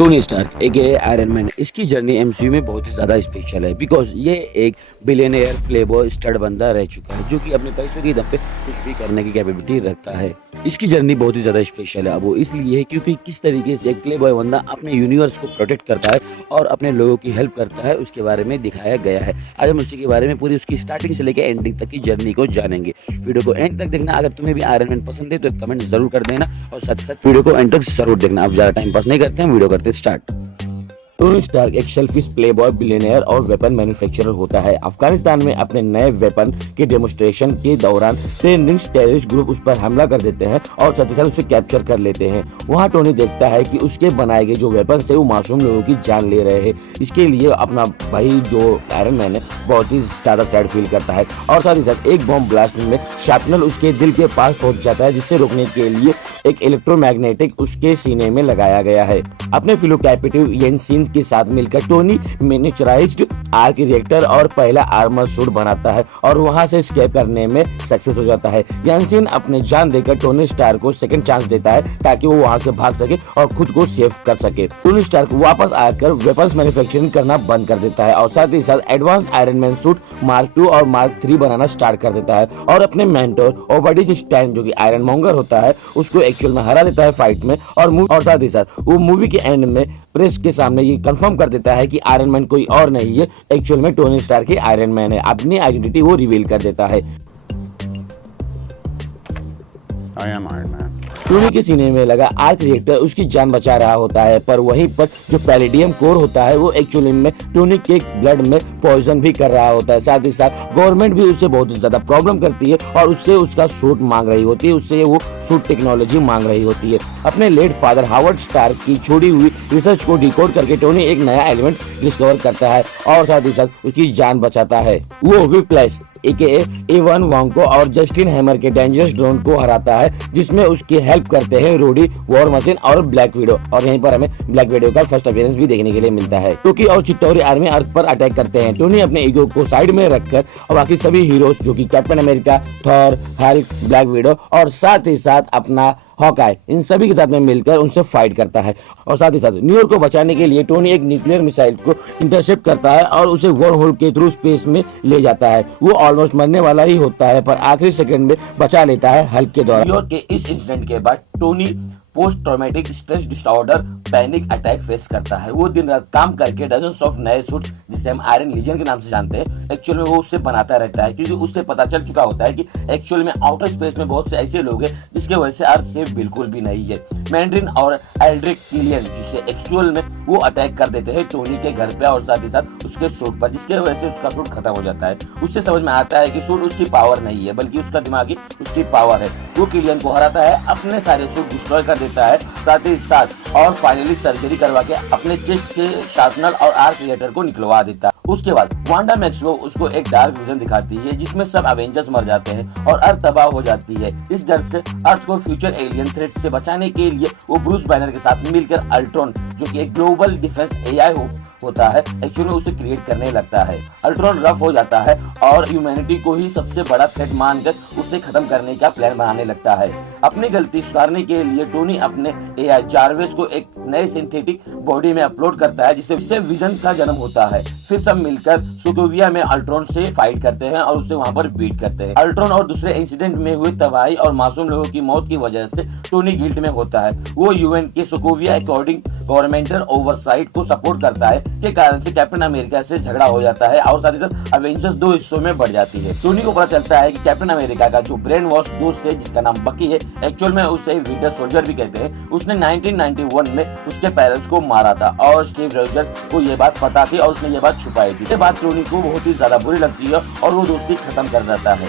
Tony Stark एके iron man, इसकी journey MCU में बहुत ही ज़्यादा स्पेशल है बिकॉज ये एक बिलियनियर प्लेबॉय स्टड बंदा रह चुका है जो कि अपने पैसों की दम पे कुछ भी करने की कैपेबिलिटी रखता है। इसकी जर्नी बहुत ही ज़्यादा स्पेशल है। अब वो इसलिए है क्योंकि किस तरीके से एक प्लेबॉय बंदा अपने यूनिवर्स को प्रोटेक्ट करता है और अपने लोगों की हेल्प करता है, उसके बारे में दिखाया गया है। आज हम उसी के बारे में पूरी उसकी स्टार्टिंग से लेकर एंडिंग तक की जर्नी को जानेंगे। वीडियो को एंड तक देखना। अगर तुम्हें भी आयरन मैन पसंद है तो एक कमेंट जरूर कर देना और साथ ही साथ वीडियो को एंड तक जरूर देखना। अब ज़्यादा टाइम पास नहीं करते हैं, वीडियो करते स्टार्ट। टोनी स्टार्क एक सेल्फिश प्लेबॉय बिलियनियर और वेपन मैन्युफैक्चरर होता है। अफगानिस्तान में अपने नए वेपन के डेमोन्स्ट्रेशन के दौरान टेररिस्ट ग्रुप उस पर हमला कर देते हैं और साथ ही साथ उसे कैप्चर कर लेते हैं। वहां टोनी देखता है कि उसके बनाए गए जो वेपन है वो मासूम लोगों की जान ले रहे हैं। इसके लिए अपना भाई जो आयरन मैन है बहुत ही ज्यादा सैड फील करता है और साथ ही साथ एक बॉम्ब ब्लास्ट में शार्पनर उसके दिल के पास पहुंच जाता है, जिससे रोकने के लिए एक इलेक्ट्रोमैग्नेटिक उसके सीने में लगाया गया है। अपने फिलो कैपेटिव येनसिन के साथ मिलकर टोनी मिनिचराइज्ड आर्क रिएक्टर और पहला आर्मर सूट बनाता है और वहां से एस्केप करने में सक्सेस हो जाता है। येनसिन अपने जान देकर टोनी स्टार्क को सेकंड चांस देता है ताकि वो वहां से भाग सके और खुद को सेव कर सके। टोनी स्टार्क वापस आकर वेपन्स मैन्युफैक्चरिंग करना बंद कर देता है और साथ ही साथ advance iron man suit mark 2 और मार्क 3 बनाना स्टार्ट कर देता है और अपने मेंटोर ओबडिस स्टैन जो कि आयरन मॉन्गर होता है उसको एक्चुअल में हरा देता है फाइट में। और साथ ही साथ वो मूवी के एंड में प्रेस के सामने ये कंफर्म कर देता है कि आयरन मैन कोई और नहीं है, एक्चुअल में टोनी स्टार्क ही आयरन मैन है। अपनी आइडेंटिटी वो रिवील कर देता है। I am Iron Man. Tony के सीने में लगा आर्क रिएक्टर उसकी जान बचा रहा होता है, पर वहीं पर जो पैलेडियम कोर होता है वो एक्चुअली में टोनी के ब्लड में पॉइजन भी कर रहा होता है। साथ ही साथ गवर्नमेंट भी उससे बहुत ज्यादा प्रॉब्लम करती है और उससे उसका सूट मांग रही होती है, उससे वो सूट टेक्नोलॉजी मांग रही होती है। अपने लेट फादर हावर्ड स्टार्क की छोड़ी हुई रिसर्च को डिकोड करके टोनी एक नया एलिमेंट डिस्कवर करता है और साथ ही साथ उसकी जान बचाता है। वो विप्लेस एवन वांको और जस्टिन हैमर के डेंजरस ड्रोन को हराता है, जिसमें उसकी हेल्प करते हैं रोडी, वॉर मशीन और ब्लैक विडो। और यहीं पर हमें ब्लैक विडो का फर्स्ट अपीयरेंस भी देखने के लिए मिलता है। टोकी और चित्तौरी आर्मी अर्थ पर अटैक करते हैं। टोनी अपने ईगो को साइड में रखकर और बाकी सभी हीरोज जो कि captain America, Thor, Hulk, black window और साथ ही साथ अपना हॉकाई, इन सभी के साथ में मिलकर उनसे फाइट करता है। और साथ ही साथ न्यूयॉर्क को बचाने के लिए टोनी एक न्यूक्लियर मिसाइल को इंटरसेप्ट करता है और उसे वर्म होल के थ्रू स्पेस में ले जाता है। वो ऑलमोस्ट मरने वाला ही होता है पर आखिरी सेकंड में बचा लेता है हल्क के द्वारा। न्यूयॉर्क के इस इंसिडेंट के बाद Tony post traumatic stress disorder panic attack face करता है। वो दिन रात काम करके डजन्स ऑफ नए सूट, जिसे हम आयरन लीजन के नाम से जानते हैं, एक्चुअल में वो उससे बनाता रहता है, क्योंकि उससे पता चल चुका होता है कि एक्चुअल में आउटर स्पेस में बहुत से ऐसे लोग हैं जिसके वजह से अर्थ सेफ बिल्कुल भी नहीं है। मैंड्रिन और एल्ड्रिक किलियन जिससे एक्चुअल में वो अटैक कर देते हैं टोनी के घर पे और साथ ही साथ उसके सूट पर, जिसके वजह से उसका सूट खत्म हो जाता है। उससे समझ में आता है कि सूट उसकी पावर नहीं है बल्कि उसका दिमाग ही उसकी पावर है। वो किलियन को हराता है, अपने सारे सूट डिस्ट्रॉय कर देता है, साथ ही साथ और फाइनली सर्जरी करवा के अपने चेस्ट के शार्पनर और आर्क रिएक्टर को निकलवा देता है। उसके बाद वांडा मैक्सिमो उसको एक डार्क विजन दिखाती है जिसमें सब अवेंजर्स मर जाते हैं और अर्थ तबाह हो जाती है। इस डर से अर्थ को फ्यूचर एलियन थ्रेट से बचाने के लिए वो ब्रूस बैनर के साथ मिलकर अल्ट्रॉन, जो कि एक ग्लोबल डिफेंस एआई होता है, एक्चुअली उसे क्रिएट करने लगता है। अल्ट्रॉन रफ हो जाता है और ह्यूमैनिटी को ही सबसे बड़ा थ्रेट मानकर उसे खत्म करने का प्लान बनाने लगता है। अपनी गलती सुधारने के लिए टोनी अपने एआई जार्विस को एक नए सिंथेटिक बॉडी में अपलोड करता है, जिससे विजन का जन्म होता है। फिर सब मिलकर सोकोविया में अल्ट्रॉन से फाइट करते हैं और उसे वहां पर बीट करते हैं। अल्ट्रॉन और दूसरे इंसिडेंट में हुई तबाही और मासूम लोगों की मौत की वजह से टोनी गिल्ट में होता है। वो यूएन के सोकोविया अकॉर्डिंग गवर्नमेंटल ओवरसाइट को सपोर्ट करता है, के कारण से कैप्टन अमेरिका से झगड़ा हो जाता है और साथ ही साथ अवेंजर्स दो हिस्सों में बढ़ जाती है। टोनी को पता चलता है कि कैप्टन अमेरिका का जो ब्रेन वॉश दोस्त है जिसका नाम बकी है, एक्चुअल में उसे विंटर सोल्जर भी कहते हैं, उसने 1991 में उसके पेरेंट्स को मारा था और स्टीव रॉजर्स को ये बात पता थी और उसने ये बात छुपाई थी। ये बात टोनी को बहुत ही ज्यादा बुरी लगती है और वो दोस्ती खत्म कर देता है।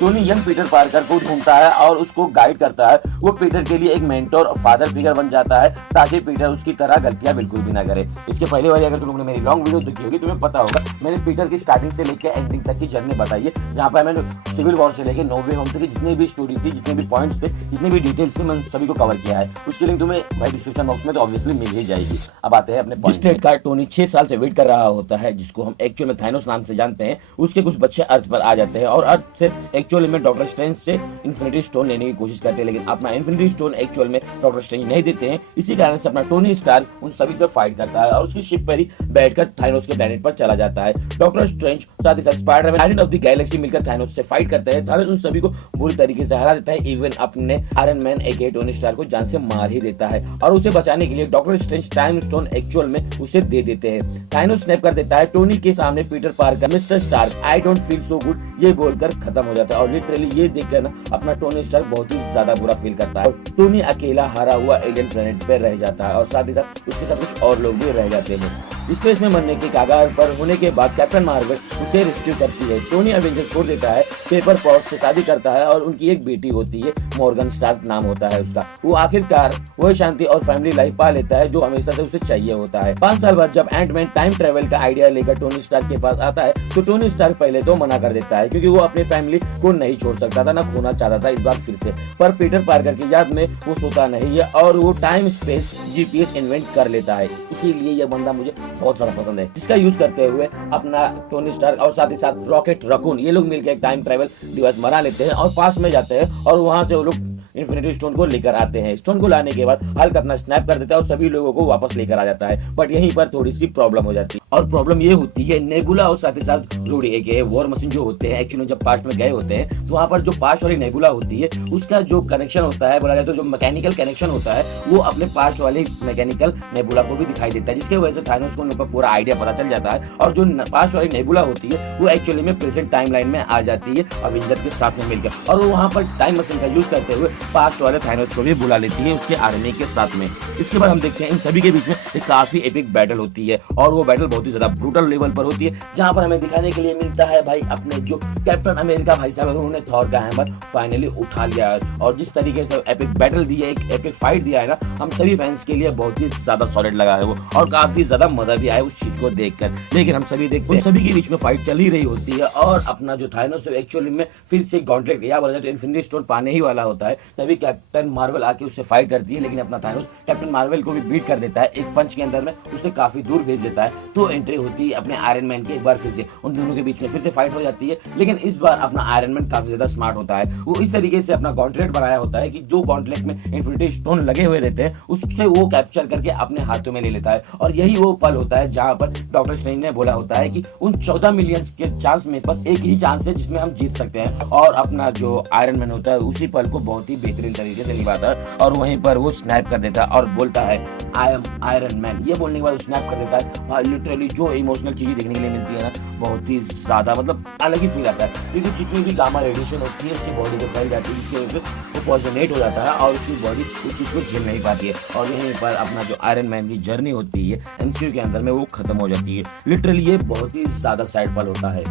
टोनी यंग पीटर पार्कर को ढूंढता है और उसको गाइड करता है। वो पीटर के लिए एक मेंटोर और फादर फिगर बन जाता है ताकि पीटर उसकी तरह गलतियां बिल्कुल भी ना करे। इसके पहले वाली अगर तुम लोगों ने मेरी लॉन्ग वीडियो देखी होगी तुम्हें पता होगा मैंने पीटर की स्टार्टिंग से लेकर एंडिंग तक की जर्नी बताई है, जहाँ पर मैंने सिविल वॉर से लेकर नो वे होम तक की जितनी भी स्टोरी थी, जितने भी पॉइंट्स थे, जितने भी डिटेल्स थे, मैंने सभी को कवर किया है। उसकी लिंक तुम्हें भाई डिस्क्रिप्शन बॉक्स में तो ऑब्वियसली मिल ही जाएगी। अब आते हैं अपने जिस ट्रेड का टोनी 6 साल से वेट कर रहा होता है, जिसको हम एक्चुअल में थाइनोस नाम से जानते हैं, उसके कुछ बच्चे अर्थ पर आ जाते हैं और अर्थ से एक्चुअली में डॉक्टर स्ट्रेंज से इन्फिनिटी स्टोन लेने की कोशिश करते हैं, लेकिन अपना इन्फिनिटी स्टोन एक्चुअल में डॉक्टर स्ट्रेंज नहीं देते हैं। इसी कारण से अपना टोनी स्टार्क उन सभी से फाइट करता है और उसकी शिप पर ही बैठकर थाइनोस के प्लेनेट पर चला जाता है। डॉक्टर स्ट्रेंज साथ ही साथ Spiderman, guardian of the Galaxy मिलकर थाइनोस से फाइट करते हैं। थाइनोस उन सभी को बुरी तरीके से हरा देता है, इवन अपने आयरन मैन एके टोनी स्टार्क को जान से मार ही देता है और उसे बचाने के लिए doctor strange time stone actual में उसे दे देते हैं। थाइनोस स्नैप कर देता है टोनी के सामने, Peter Parker mister Stark I don't feel so good ये बोलकर खत्म हो जाता है और लिटरली ये देखकर ना अपना टोनी स्टार्क बहुत ही ज्यादा बुरा फील करता है और टोनी अकेला हारा हुआ एलियन प्लेनेट पे रह जाता है और साथ ही साथ उसके साथ कुछ और लोग भी रह जाते हैं। स्पेस में मरने के कगार पर होने के बाद कैप्टन मार्वल उसे रेस्क्यू करती है। टोनी एवेंजर छोड़ देता है, पेपर पॉट से शादी करता है और उनकी एक बेटी होती है, मॉर्गन स्टार्क नाम होता है उसका। वो आखिरकार वह शांति और फैमिली लाइफ पा लेता है जो हमेशा से उसे चाहिए होता है। 5 साल बाद जब एंटमैन टाइम ट्रेवल का आइडिया लेकर टोनी स्टार्क के पास आता है तो टोनी स्टार्क पहले तो मना कर देता है क्योंकि वो अपनी फैमिली को नहीं छोड़ सकता था, ना खोना चाहता था इस बार फिर से। पर पीटर पार्कर की याद में वो सोता नहीं है और वो टाइम स्पेस जीपीएस इन्वेंट कर लेता है। इसीलिए यह बंदा मुझे बहुत ज्यादा पसंद है, जिसका यूज करते हुए अपना टोनी स्टार्क और साथ ही साथ रॉकेट रकून ये लोग मिलकर एक टाइम ट्रेवल डिवाइस बना लेते हैं और पास में जाते हैं और वहां से वो लोग इन्फिनिटी स्टोन को लेकर आते हैं। स्टोन को लाने के बाद हल्क अपना स्नैप कर देता है और सभी लोगों को वापस लेकर आ जाता है। बट यहीं पर थोड़ी सी प्रॉब्लम हो जाती है और प्रॉब्लम ये होती है नेबुला और साथ ही साथ रूडी एके वॉर मशीन जो होते हैं एक्चुअली जब पास्ट में गए होते हैं तो वहाँ पर जो पास्ट वाली नेबुला होती है उसका जो कनेक्शन होता है, बोला जाए तो जो मैकेनिकल कनेक्शन होता है वो अपने पास्ट वाले मैकेनिकल नेबुला को भी दिखाई देता है, जिसकी वजह से थाइनोस को उनका पूरा आइडिया पता चल जाता है और जो पास्ट वाली नेबुला होती है वो एक्चुअली में प्रेजेंट टाइमलाइन में आ जाती है अवेंजर के साथ में मिलकर और वो वहाँ पर टाइम मशीन का यूज करते हुए पास्ट वाले थाइनोस को भी बुला लेती है उसके आर्मी के साथ में। इसके बाद हम देखते हैं इन सभी के बीच में एक काफी एपिक बैटल होती है और वो बैटल बहुत ही ज्यादा ब्रूटल लेवल पर होती है, जहां पर हमें दिखाने के लिए मिलता है भाई अपने जो कैप्टन अमेरिका भाई साहब उन्होंने थॉर का हैमर फाइनली उठा लिया है और जिस तरीके से एपिक बैटल दिया है, एक एपिक फाइट दिया है ना, हम सभी फैंस के लिए बहुत ही ज्यादा सॉलिड लगा है वो और काफी ज्यादा मजा भी आया उस चीज को देखकर। लेकिन हम सभी देखते हैं उन सभी के बीच में फाइट चल ही रही होती है और अपना जो थाइनोस एक्चुअली में फिर से गॉन्टलेट या बोला जाए तो इन्फिनिटी स्टोन पाने ही वाला होता है, तभी कैप्टन मार्वल आके उससे फाइट करती है, लेकिन अपना थाइनोस कैप्टन मार्वल को भी बीट कर देता है, एक पंच के अंदर में उसे काफी दूर भेज देता है। तो एंट्री होती है अपने आयरन मैन की, एक बार फिर से उन दोनों के बीच में फिर से फाइट हो जाती है, लेकिन इस बार अपना आयरन मैन काफी ज्यादा स्मार्ट होता है। वो इस तरीके से अपना गॉन्टलेट बनाया होता है कि जो गॉन्टलेट में इन्फिनिटी स्टोन लगे हुए रहते हैं उससे वो कैप्चर करके अपने हाथों में ले लेता है और यही वो पल होता है जहां पर डॉक्टर स्ट्रेंज ने बोला होता है कि उन 14 मिलियन के चांस में बस एक ही चांस है जिसमें हम जीत सकते हैं और अपना जो आयरन मैन होता है उसी पल को बहुत ही बेहतरीन तरीके से निभाता है और वहीं पर वो स्नैप कर देता है और बोलता है आई एम आयरन मैन। ये बोलने के बाद स्नैप कर देता है भाई, लिटरली जो इमोशनल चीजें देखने के लिए मिलती है ना बहुत ही ज्यादा मतलब अलग ही फील आता है क्योंकि जितनी भी गामा रेडिएशन होती है उसकी बॉडी को फैल जाती है, जिसकी वजह से वो पॉइजनेट हो जाता है और उसकी बॉडी उस चीज को झेल नहीं पाती है और यहीं पर अपना जो आयरन मैन की जर्नी होती है एमसीयू के अंदर में वो खत्म हो जाती है। लिटरली ये बहुत ही ज्यादा सैड पल होता है।